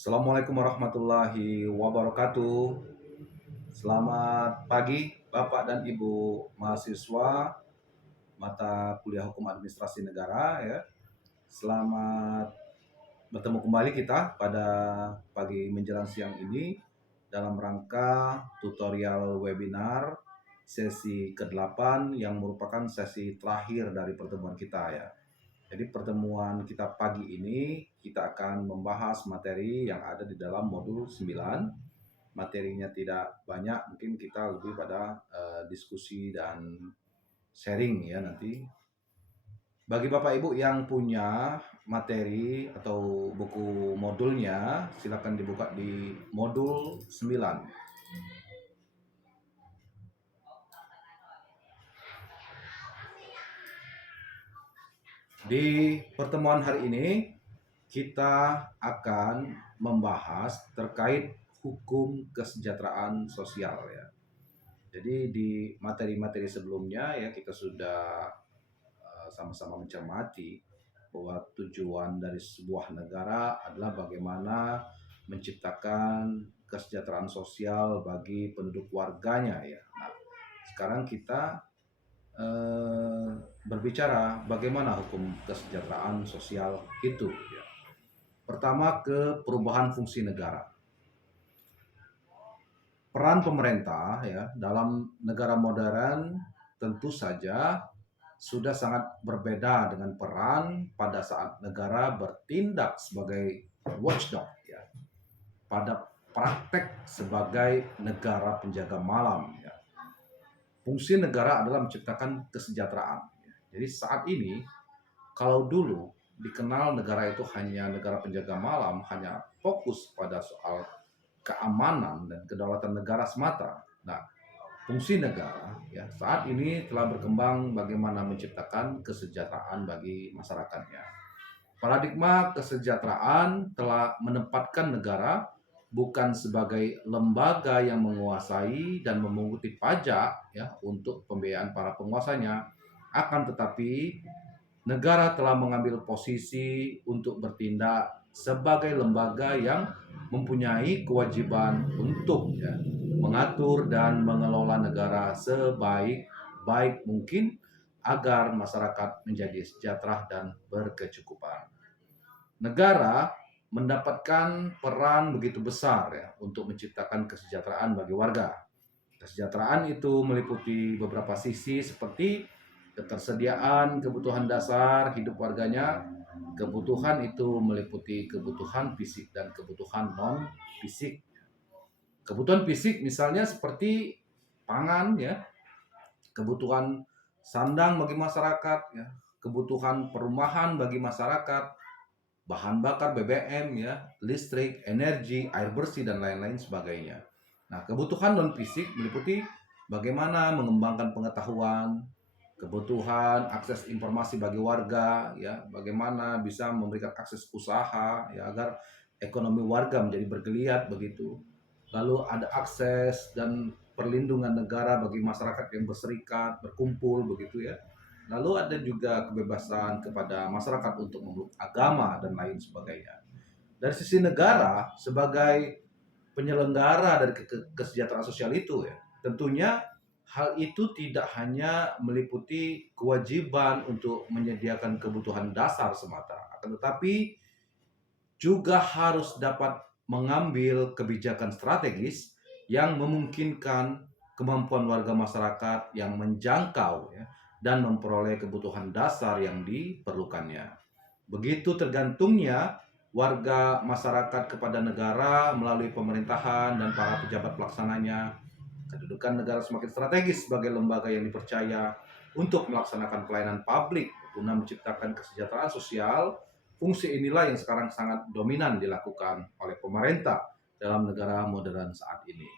Assalamualaikum warahmatullahi wabarakatuh. Selamat pagi Bapak dan Ibu mahasiswa mata kuliah Hukum Administrasi Negara ya. Selamat bertemu kembali kita pada pagi menjelang siang ini dalam rangka tutorial webinar sesi ke-8 yang merupakan sesi terakhir dari pertemuan kita ya. Jadi pertemuan kita pagi ini kita akan membahas materi yang ada di dalam modul 9. Materinya tidak banyak, mungkin kita lebih pada diskusi dan sharing ya nanti. Bagi Bapak Ibu yang punya materi atau buku modulnya, silakan dibuka di modul 9. Di pertemuan hari ini kita akan membahas terkait hukum kesejahteraan sosial ya. Jadi di materi-materi sebelumnya ya kita sudah sama-sama mencermati bahwa tujuan dari sebuah negara adalah bagaimana menciptakan kesejahteraan sosial bagi penduduk warganya ya. Nah, sekarang kita berbicara bagaimana hukum kesejahteraan sosial itu ya. Pertama, ke perubahan fungsi negara. Peran pemerintah ya dalam negara modern tentu saja sudah sangat berbeda dengan peran pada saat negara bertindak sebagai watchdog ya, pada praktek sebagai negara penjaga malam ya. Fungsi negara adalah menciptakan kesejahteraan. Jadi saat ini kalau dulu dikenal negara itu hanya negara penjaga malam, hanya fokus pada soal keamanan dan kedaulatan negara semata. Nah, fungsi negara ya saat ini telah berkembang bagaimana menciptakan kesejahteraan bagi masyarakatnya. Paradigma kesejahteraan telah menempatkan negara bukan sebagai lembaga yang menguasai dan memunguti pajak ya untuk pembiayaan para penguasanya, akan tetapi negara telah mengambil posisi untuk bertindak sebagai lembaga yang mempunyai kewajiban untuk ya, mengatur dan mengelola negara sebaik mungkin agar masyarakat menjadi sejahtera dan berkecukupan. Negara mendapatkan peran begitu besar ya untuk menciptakan kesejahteraan bagi warga. Kesejahteraan itu meliputi beberapa sisi seperti ketersediaan kebutuhan dasar hidup warganya. Kebutuhan itu meliputi kebutuhan fisik dan kebutuhan non fisik. Kebutuhan fisik misalnya seperti pangan ya, kebutuhan sandang bagi masyarakat ya, kebutuhan perumahan bagi masyarakat, bahan bakar BBM ya, listrik, energi, air bersih dan lain-lain sebagainya. Nah, kebutuhan non fisik meliputi bagaimana mengembangkan pengetahuan, kebutuhan akses informasi bagi warga ya, bagaimana bisa memberikan akses usaha ya agar ekonomi warga menjadi bergeliat begitu. Lalu ada akses dan perlindungan negara bagi masyarakat yang berserikat, berkumpul begitu ya. Lalu ada juga kebebasan kepada masyarakat untuk memeluk agama dan lain sebagainya. Dari sisi negara sebagai penyelenggara dari kesejahteraan sosial itu ya, tentunya hal itu tidak hanya meliputi kewajiban untuk menyediakan kebutuhan dasar semata, akan tetapi juga harus dapat mengambil kebijakan strategis yang memungkinkan kemampuan warga masyarakat yang menjangkau ya, dan memperoleh kebutuhan dasar yang diperlukannya. Begitu tergantungnya warga masyarakat kepada negara melalui pemerintahan dan para pejabat pelaksananya. Kedudukan negara semakin strategis sebagai lembaga yang dipercaya untuk melaksanakan pelayanan publik guna menciptakan kesejahteraan sosial. Fungsi inilah yang sekarang sangat dominan dilakukan oleh pemerintah dalam negara modern saat ini.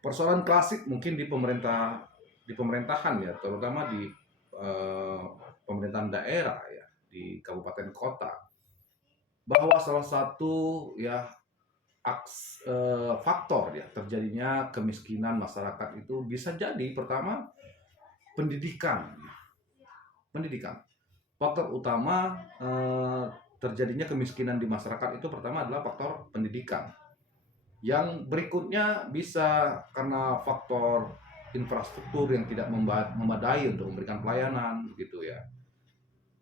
Persoalan klasik mungkin di pemerintahan ya, terutama di pemerintahan daerah ya, di kabupaten kota, bahwa salah satu ya faktor ya terjadinya kemiskinan masyarakat itu bisa jadi pertama pendidikan. Faktor utama terjadinya kemiskinan di masyarakat itu pertama adalah faktor pendidikan. Yang berikutnya bisa karena faktor infrastruktur yang tidak memadai untuk memberikan pelayanan gitu ya,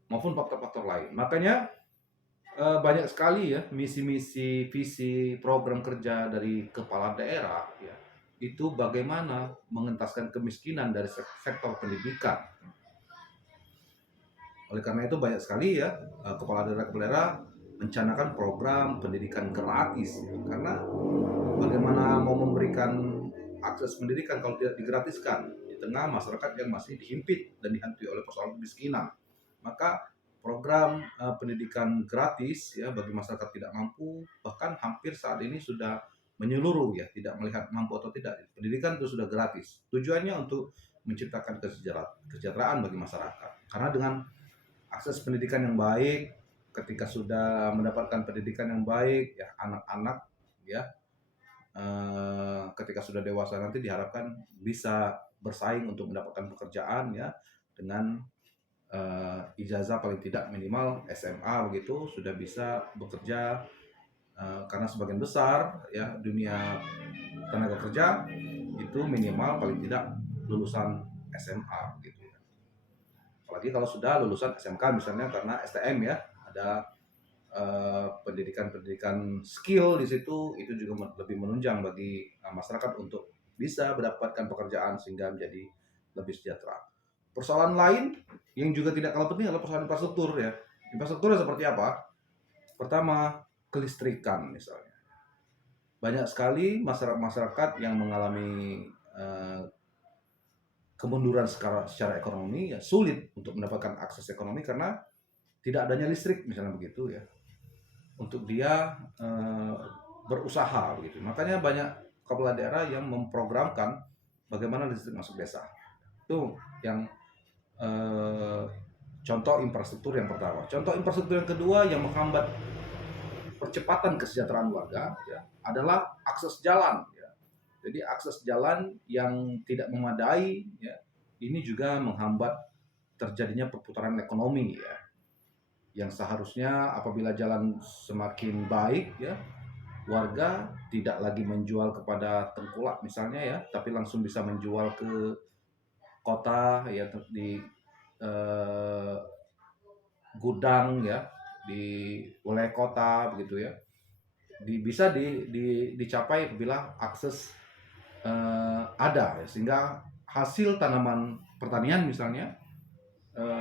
maupun faktor-faktor lain. Makanya banyak sekali ya misi-misi, visi, program kerja dari kepala daerah ya, itu bagaimana mengentaskan kemiskinan dari sektor pendidikan. Oleh karena itu banyak sekali ya kepala daerah mencanangkan program pendidikan gratis ya. Karena bagaimana mau memberikan akses pendidikan kalau tidak digratiskan di tengah masyarakat yang masih dihimpit dan dihantui oleh persoalan kemiskinan. Maka program pendidikan gratis ya bagi masyarakat tidak mampu bahkan hampir saat ini sudah menyeluruh ya, tidak melihat mampu atau tidak. Pendidikan itu sudah gratis. Tujuannya untuk menciptakan kesejahteraan bagi masyarakat. Karena dengan akses pendidikan yang baik, ketika sudah mendapatkan pendidikan yang baik ya, anak-anak ya ketika sudah dewasa nanti diharapkan bisa bersaing untuk mendapatkan pekerjaan ya dengan ijazah paling tidak minimal SMA begitu, sudah bisa bekerja karena sebagian besar ya dunia tenaga kerja itu minimal paling tidak lulusan SMA gitu ya. Apalagi kalau sudah lulusan SMK misalnya karena STM ya, ada pendidikan skill di situ, itu juga lebih menunjang bagi masyarakat untuk bisa mendapatkan pekerjaan sehingga menjadi lebih sejahtera. Persoalan lain yang juga tidak kalah penting adalah persoalan infrastruktur ya. Infrastrukturnya seperti apa? Pertama, kelistrikan misalnya. Banyak sekali masyarakat yang mengalami kemunduran secara ekonomi ya, sulit untuk mendapatkan akses ekonomi karena tidak adanya listrik misalnya begitu ya, untuk dia berusaha gitu. Makanya banyak kepala daerah yang memprogramkan bagaimana listrik masuk desa. Itu yang contoh infrastruktur yang pertama. Contoh infrastruktur yang kedua yang menghambat percepatan kesejahteraan warga ya, adalah akses jalan ya. Jadi akses jalan yang tidak memadai ya, ini juga menghambat terjadinya perputaran ekonomi ya, yang seharusnya apabila jalan semakin baik ya, warga tidak lagi menjual kepada tengkulak misalnya ya, tapi langsung bisa menjual ke kota ya, di gudang ya, di wilayah kota begitu ya. Bisa dicapai apabila akses ada ya, sehingga hasil tanaman pertanian misalnya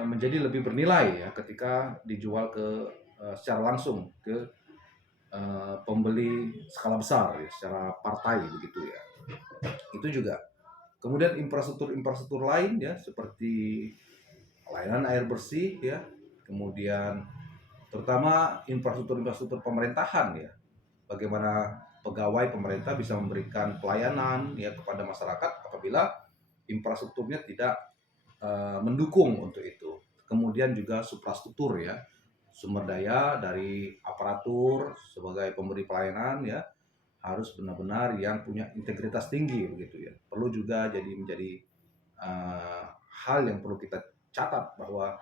menjadi lebih bernilai ya ketika dijual ke secara langsung ke pembeli skala besar ya, secara partai begitu ya. Itu juga. Kemudian infrastruktur lain ya seperti layanan air bersih ya, kemudian terutama infrastruktur pemerintahan ya. Bagaimana pegawai pemerintah bisa memberikan pelayanan ya kepada masyarakat apabila infrastrukturnya tidak mendukung untuk itu. Kemudian juga suprastruktur ya, sumber daya dari aparatur sebagai pemberi pelayanan ya, harus benar-benar yang punya integritas tinggi begitu ya. Perlu juga menjadi hal yang perlu kita catat bahwa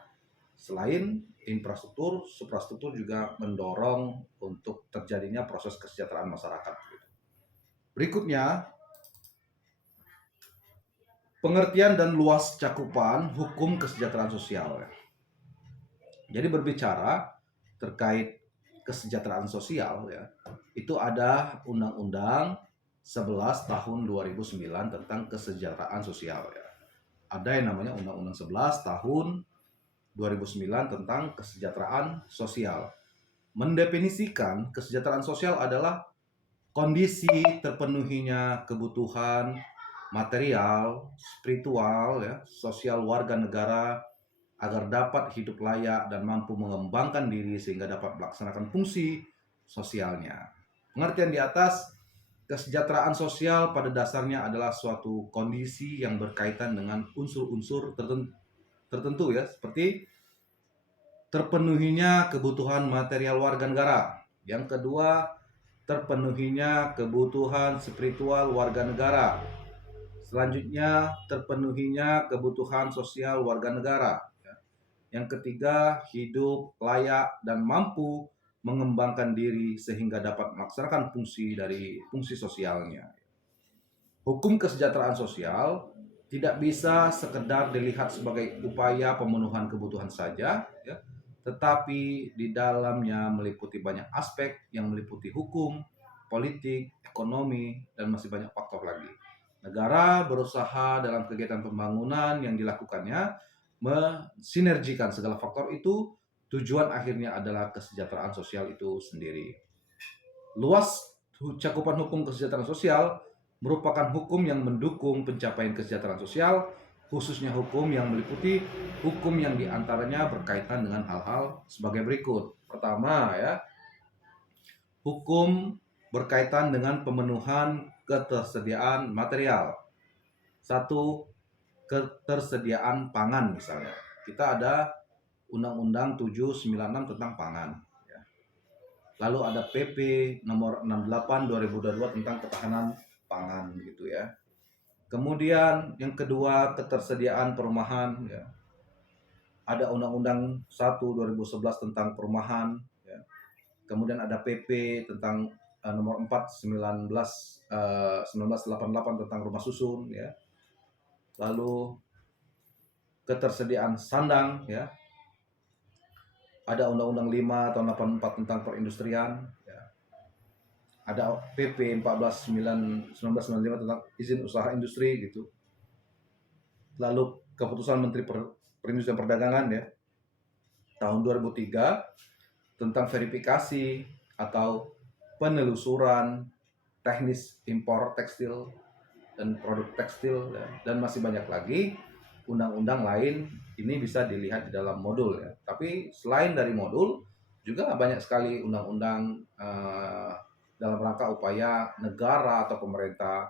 selain infrastruktur, suprastruktur juga mendorong untuk terjadinya proses kesejahteraan masyarakat. Berikutnya, pengertian dan luas cakupan hukum kesejahteraan sosial. Jadi berbicara terkait kesejahteraan sosial ya, itu ada Undang-Undang 11 tahun 2009 tentang kesejahteraan sosial ya. Ada yang namanya Undang-Undang 11 tahun 2009 tentang kesejahteraan sosial. Mendefinisikan kesejahteraan sosial adalah kondisi terpenuhinya kebutuhan material, spiritual, ya, sosial warga negara agar dapat hidup layak dan mampu mengembangkan diri sehingga dapat melaksanakan fungsi sosialnya. Pengertian di atas, kesejahteraan sosial pada dasarnya adalah suatu kondisi yang berkaitan dengan unsur-unsur tertentu ya, seperti terpenuhinya kebutuhan material warga negara. Yang kedua, terpenuhinya kebutuhan spiritual warga negara. Selanjutnya, terpenuhinya kebutuhan sosial warga negara. Yang ketiga, hidup layak dan mampu mengembangkan diri sehingga dapat melaksanakan fungsi sosialnya. Hukum kesejahteraan sosial tidak bisa sekedar dilihat sebagai upaya pemenuhan kebutuhan saja, ya, tetapi di dalamnya meliputi banyak aspek yang meliputi hukum, politik, ekonomi, dan masih banyak faktor lagi. Negara berusaha dalam kegiatan pembangunan yang dilakukannya mensinergikan segala faktor itu, tujuan akhirnya adalah kesejahteraan sosial itu sendiri. Luas cakupan hukum kesejahteraan sosial merupakan hukum yang mendukung pencapaian kesejahteraan sosial, khususnya hukum yang meliputi hukum yang diantaranya berkaitan dengan hal-hal sebagai berikut. Pertama, ya, hukum berkaitan dengan pemenuhan ketersediaan material. Satu, ketersediaan pangan misalnya. Kita ada Undang-Undang 796 tentang pangan. Lalu ada PP nomor 68 2022 tentang ketahanan pangan gitu ya. Kemudian yang kedua, ketersediaan perumahan ya. Ada Undang-Undang 1 2011 tentang perumahan ya. Kemudian ada PP tentang nomor 4 1988 tentang rumah susun ya. Lalu ketersediaan sandang ya. Ada Undang-Undang 5 tahun 84 tentang perindustrian ya. Ada PP 1995 tentang izin usaha industri gitu. Lalu keputusan Menteri Perindustrian Perdagangan ya tahun 2003 tentang verifikasi atau penelusuran teknis impor tekstil dan produk tekstil ya, dan masih banyak lagi undang-undang lain. Ini bisa dilihat di dalam modul ya. Tapi selain dari modul juga banyak sekali undang-undang dalam rangka upaya negara atau pemerintah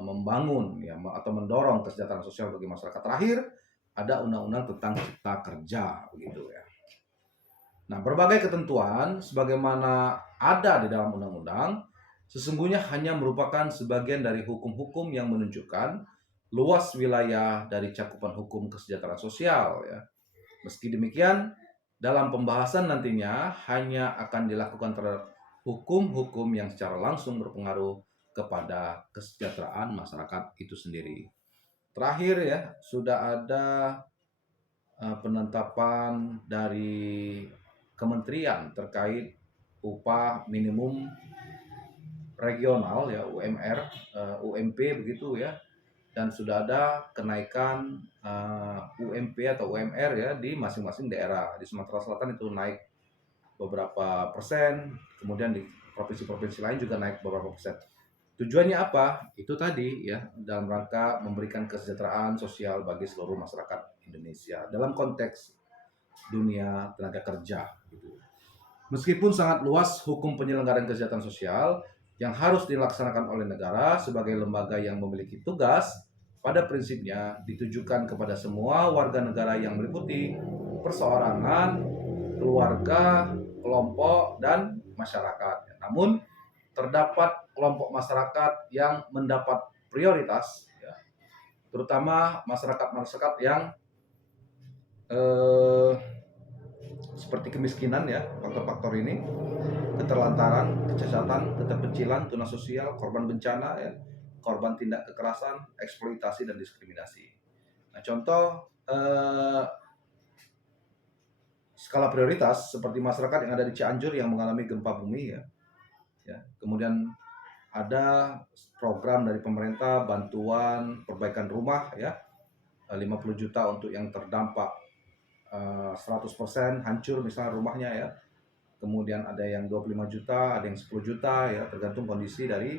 membangun ya atau mendorong kesejahteraan sosial bagi masyarakat. Terakhir ada undang-undang tentang cipta kerja begitu ya. Nah, berbagai ketentuan sebagaimana ada di dalam undang-undang sesungguhnya hanya merupakan sebagian dari hukum-hukum yang menunjukkan luas wilayah dari cakupan hukum kesejahteraan sosial ya. Meski demikian, dalam pembahasan nantinya hanya akan dilakukan terhadap hukum-hukum yang secara langsung berpengaruh kepada kesejahteraan masyarakat itu sendiri. Terakhir ya, sudah ada penetapan dari kementerian terkait upah minimum regional ya UMR, UMP begitu ya, dan sudah ada kenaikan UMP atau UMR ya di masing-masing daerah. Di Sumatera Selatan itu naik beberapa persen, kemudian di provinsi-provinsi lain juga naik beberapa persen. Tujuannya apa? Itu tadi ya, dalam rangka memberikan kesejahteraan sosial bagi seluruh masyarakat Indonesia dalam konteks dunia tenaga kerja. Gitu. Meskipun sangat luas hukum penyelenggaraan kesejahteraan sosial yang harus dilaksanakan oleh negara sebagai lembaga yang memiliki tugas, pada prinsipnya ditujukan kepada semua warga negara yang meliputi perseorangan, keluarga, kelompok, dan masyarakat. Namun, terdapat kelompok masyarakat yang mendapat prioritas, ya, terutama masyarakat-masyarakat yang seperti kemiskinan ya, faktor-faktor ini, keterlantaran, kecacatan, keterpencilan, tunas sosial, korban bencana ya, korban tindak kekerasan, eksploitasi dan diskriminasi. Nah, contoh skala prioritas seperti masyarakat yang ada di Cianjur yang mengalami gempa bumi ya. Kemudian ada program dari pemerintah bantuan perbaikan rumah ya, 50 juta untuk yang terdampak 100% hancur misalnya rumahnya ya. Kemudian ada yang 25 juta, ada yang 10 juta ya, tergantung kondisi dari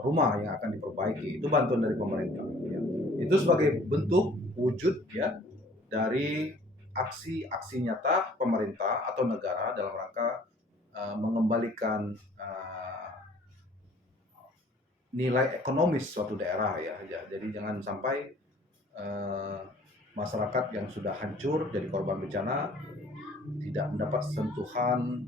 rumah yang akan diperbaiki. Itu bantuan dari pemerintah ya. Itu sebagai bentuk wujud ya dari aksi-aksi nyata pemerintah atau negara dalam rangka mengembalikan nilai ekonomis suatu daerah ya. Jadi jangan sampai masyarakat yang sudah hancur jadi korban bencana tidak mendapat sentuhan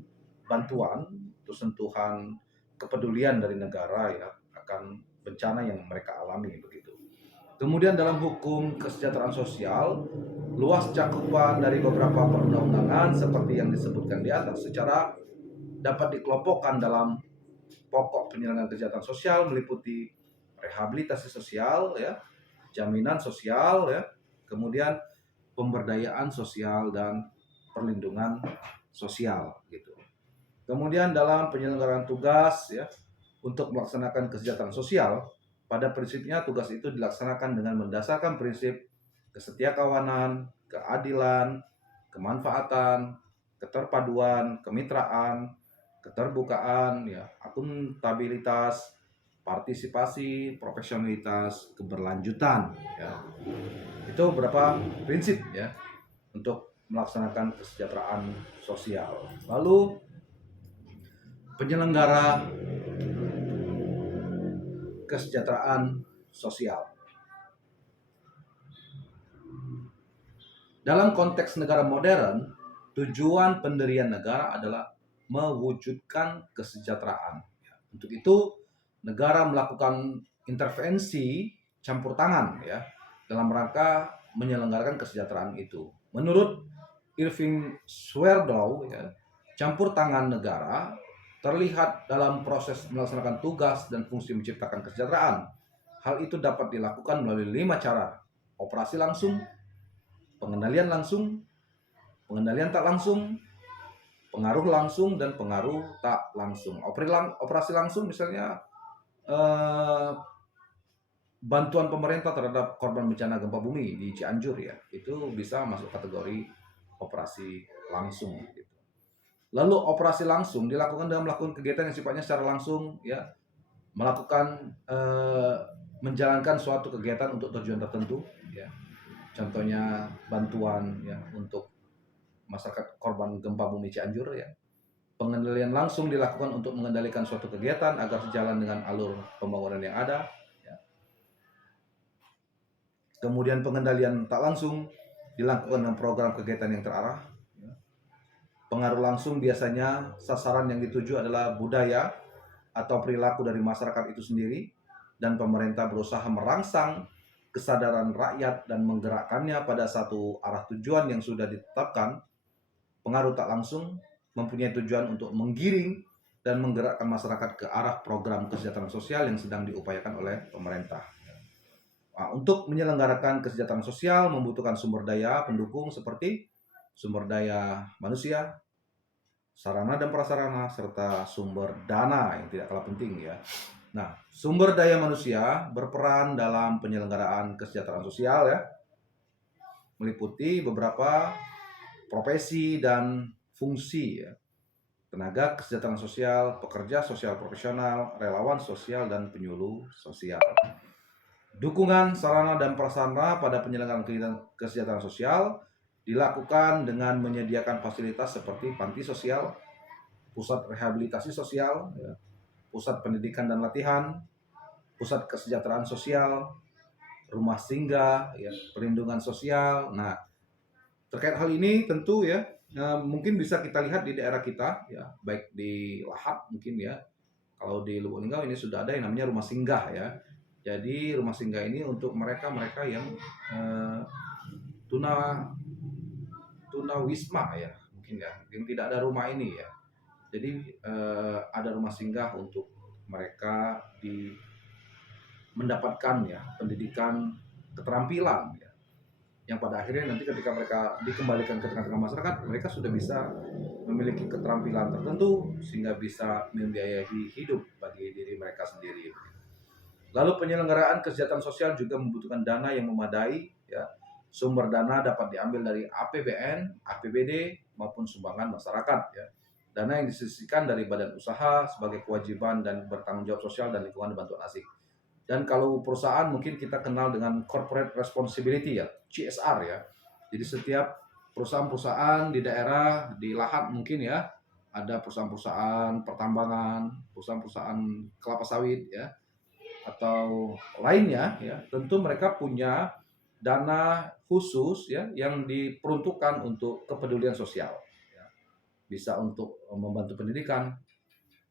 bantuan atau sentuhan kepedulian dari negara ya akan bencana yang mereka alami begitu. Kemudian dalam hukum kesejahteraan sosial luas cakupan dari beberapa perundang-undangan seperti yang disebutkan di atas secara dapat dikelompokkan dalam pokok penyelenggaraan kesejahteraan sosial meliputi rehabilitasi sosial ya, jaminan sosial ya, kemudian pemberdayaan sosial dan perlindungan sosial gitu. Kemudian dalam penyelenggaraan tugas ya untuk melaksanakan kesejahteraan sosial, pada prinsipnya tugas itu dilaksanakan dengan mendasarkan prinsip kesetiakawanan, keadilan, kemanfaatan, keterpaduan, kemitraan, keterbukaan, ya, akuntabilitas, partisipasi, profesionalitas, keberlanjutan. Ya. Itu beberapa prinsip ya untuk melaksanakan kesejahteraan sosial. Lalu penyelenggara kesejahteraan sosial. Dalam konteks negara modern, tujuan pendirian negara adalah mewujudkan kesejahteraan. Untuk itu, negara melakukan intervensi campur tangan ya dalam rangka menyelenggarakan kesejahteraan itu. Menurut Irving Swerdlow, ya, campur tangan negara terlihat dalam proses melaksanakan tugas dan fungsi menciptakan kesejahteraan. Hal itu dapat dilakukan melalui 5 cara: operasi langsung, pengendalian langsung, pengendalian tak langsung, pengaruh langsung, dan pengaruh tak langsung. Operasi langsung misalnya bantuan pemerintah terhadap korban bencana gempa bumi di Cianjur ya, itu bisa masuk kategori operasi langsung gitu. Lalu operasi langsung dilakukan dengan melakukan kegiatan yang sifatnya secara langsung ya, melakukan menjalankan suatu kegiatan untuk tujuan tertentu ya. Contohnya bantuan ya untuk masyarakat korban gempa bumi Cianjur ya. Pengendalian langsung dilakukan untuk mengendalikan suatu kegiatan agar sejalan dengan alur pembangunan yang ada. Ya. Kemudian pengendalian tak langsung dilakukan dengan program kegiatan yang terarah. Ya. Pengaruh langsung biasanya sasaran yang dituju adalah budaya atau perilaku dari masyarakat itu sendiri, dan pemerintah berusaha merangsang kesadaran rakyat dan menggerakkannya pada satu arah tujuan yang sudah ditetapkan. Pengaruh tak langsung mempunyai tujuan untuk menggiring dan menggerakkan masyarakat ke arah program kesejahteraan sosial yang sedang diupayakan oleh pemerintah. Nah, untuk menyelenggarakan kesejahteraan sosial membutuhkan sumber daya pendukung seperti sumber daya manusia, sarana dan prasarana, serta sumber dana yang tidak kalah penting ya. Nah, sumber daya manusia berperan dalam penyelenggaraan kesejahteraan sosial ya, meliputi beberapa profesi dan fungsi ya. Tenaga kesejahteraan sosial, pekerja sosial profesional, relawan sosial, dan penyuluh sosial. Dukungan sarana dan prasarana pada penyelenggaraan kesejahteraan sosial dilakukan dengan menyediakan fasilitas seperti panti sosial, pusat rehabilitasi sosial, ya, pusat pendidikan dan latihan, pusat kesejahteraan sosial, rumah singgah, ya, perlindungan sosial. Nah, terkait hal ini tentu ya, mungkin bisa kita lihat di daerah kita ya, baik di Lahat mungkin ya. Kalau di Lubuk Linggau ini sudah ada yang namanya rumah singgah ya. Jadi rumah singgah ini untuk mereka yang tuna wisma ya, mungkin ya, yang tidak ada rumah ini ya. Jadi ada rumah singgah untuk mereka mendapatkan ya pendidikan keterampilan ya, yang pada akhirnya nanti ketika mereka dikembalikan ke tengah-tengah masyarakat, mereka sudah bisa memiliki keterampilan tertentu sehingga bisa membiayai hidup bagi diri mereka sendiri. Lalu penyelenggaraan kesejahteraan sosial juga membutuhkan dana yang memadai ya. Sumber dana dapat diambil dari APBN, APBD maupun sumbangan masyarakat ya. Dana yang disisihkan dari badan usaha sebagai kewajiban dan bertanggung jawab sosial dan lingkungan bantuan asing. Dan kalau perusahaan mungkin kita kenal dengan corporate responsibility ya, CSR ya. Jadi setiap perusahaan-perusahaan di daerah, di Lahat mungkin ya, ada perusahaan-perusahaan pertambangan, perusahaan-perusahaan kelapa sawit ya, atau lainnya ya, tentu mereka punya dana khusus ya yang diperuntukkan untuk kepedulian sosial. Ya. Bisa untuk membantu pendidikan,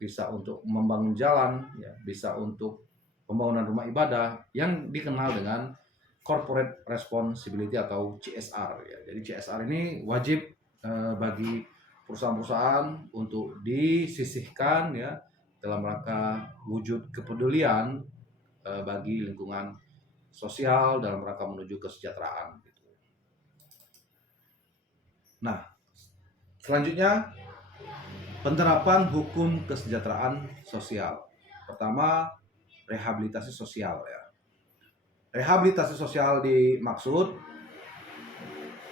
bisa untuk membangun jalan, ya, bisa untuk pembangunan rumah ibadah yang dikenal dengan corporate responsibility atau CSR ya. Jadi CSR ini wajib bagi perusahaan-perusahaan untuk disisihkan ya dalam rangka wujud kepedulian bagi lingkungan sosial dalam rangka menuju kesejahteraan gitu. Nah, selanjutnya penerapan hukum kesejahteraan sosial. Pertama, rehabilitasi sosial ya. Rehabilitasi sosial dimaksud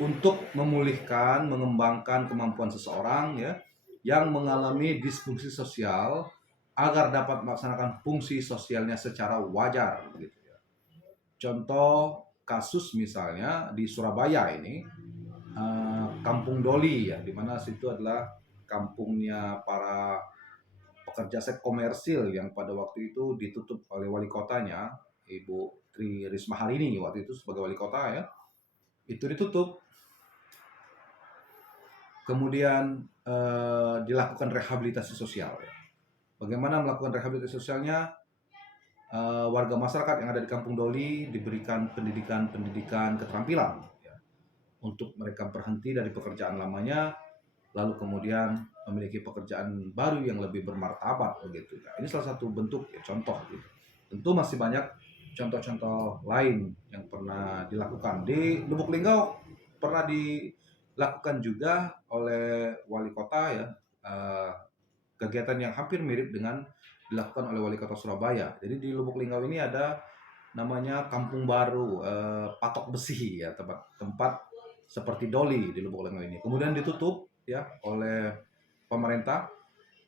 untuk memulihkan, mengembangkan kemampuan seseorang ya yang mengalami disfungsi sosial agar dapat melaksanakan fungsi sosialnya secara wajar gitu ya. Contoh kasus misalnya di Surabaya ini Kampung Doli ya, di mana situ adalah kampungnya para pekerja seks komersil yang pada waktu itu ditutup oleh wali kotanya, Ibu Tri Risma hari ini waktu itu sebagai wali kota ya, itu ditutup. Kemudian dilakukan rehabilitasi sosial. Bagaimana melakukan rehabilitasi sosialnya? Warga masyarakat yang ada di Kampung Doli diberikan pendidikan keterampilan ya, untuk mereka berhenti dari pekerjaan lamanya, lalu kemudian memiliki pekerjaan baru yang lebih bermartabat begitu. Nah, ini salah satu bentuk ya, contoh gitu. Tentu masih banyak contoh-contoh lain yang pernah dilakukan di Lubuk Linggau, pernah dilakukan juga oleh wali kota ya, kegiatan yang hampir mirip dengan dilakukan oleh wali kota Surabaya. Jadi di Lubuk Linggau ini ada namanya Kampung Baru Patok Besi ya, tempat seperti Doli di Lubuk Linggau ini. Kemudian ditutup ya oleh pemerintah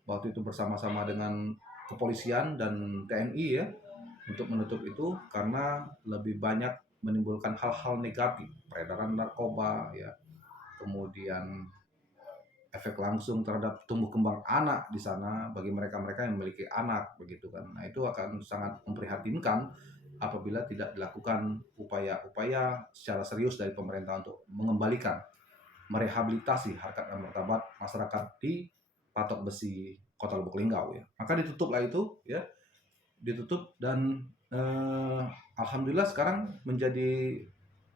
waktu itu bersama-sama dengan kepolisian dan TNI ya untuk menutup itu karena lebih banyak menimbulkan hal-hal negatif, peredaran narkoba ya, kemudian efek langsung terhadap tumbuh kembang anak di sana bagi mereka-mereka yang memiliki anak begitu kan. Nah, itu akan sangat memprihatinkan apabila tidak dilakukan upaya-upaya secara serius dari pemerintah untuk mengembalikan, merehabilitasi harkat dan martabat masyarakat di Patok Besi Kota Lubuk Linggau ya. Maka ditutuplah itu ya, ditutup dan alhamdulillah sekarang menjadi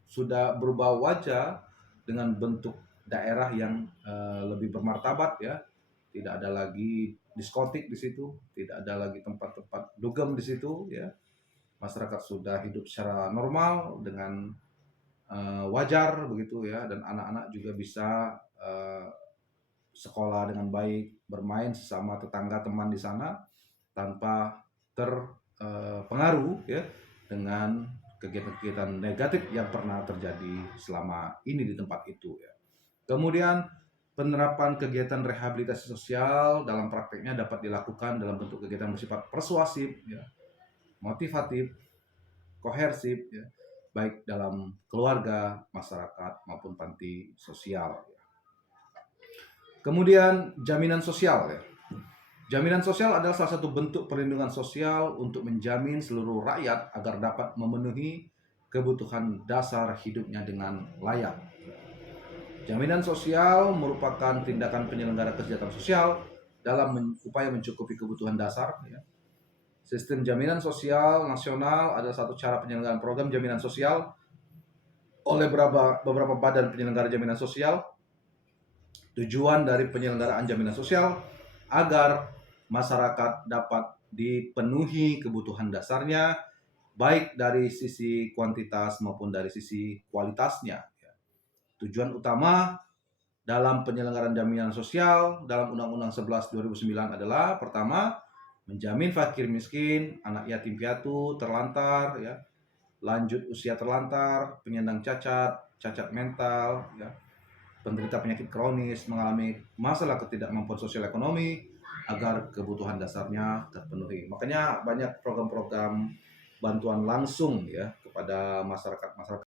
sudah berubah wajah dengan bentuk daerah yang lebih bermartabat ya. Tidak ada lagi diskotik di situ, tidak ada lagi tempat-tempat dugem di situ ya. Masyarakat sudah hidup secara normal dengan wajar begitu ya, dan anak-anak juga bisa sekolah dengan baik, bermain sesama tetangga teman di sana tanpa terpengaruh ya dengan kegiatan-kegiatan negatif yang pernah terjadi selama ini di tempat itu ya. Kemudian penerapan kegiatan rehabilitasi sosial dalam prakteknya dapat dilakukan dalam bentuk kegiatan bersifat persuasif ya, motivatif, kohersif ya, baik dalam keluarga, masyarakat maupun panti sosial. Kemudian jaminan sosial ya. Jaminan sosial adalah salah satu bentuk perlindungan sosial untuk menjamin seluruh rakyat agar dapat memenuhi kebutuhan dasar hidupnya dengan layak. Jaminan sosial merupakan tindakan penyelenggara kesejahteraan sosial dalam upaya mencukupi kebutuhan dasar. Ya. Sistem jaminan sosial nasional adalah satu cara penyelenggaraan program jaminan sosial oleh beberapa badan penyelenggara jaminan sosial. Tujuan dari penyelenggaraan jaminan sosial agar masyarakat dapat dipenuhi kebutuhan dasarnya, baik dari sisi kuantitas maupun dari sisi kualitasnya. Tujuan utama dalam penyelenggaraan jaminan sosial dalam Undang-Undang 11 2009 adalah pertama, menjamin fakir miskin, anak yatim piatu, terlantar, ya, lanjut usia terlantar, penyandang cacat, cacat mental, ya, penderita penyakit kronis, mengalami masalah ketidakmampuan sosial ekonomi, agar kebutuhan dasarnya terpenuhi. Makanya banyak program-program bantuan langsung ya kepada masyarakat